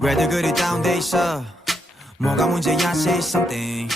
왜들 그리 다운돼 있어 뭐가 문제야 say something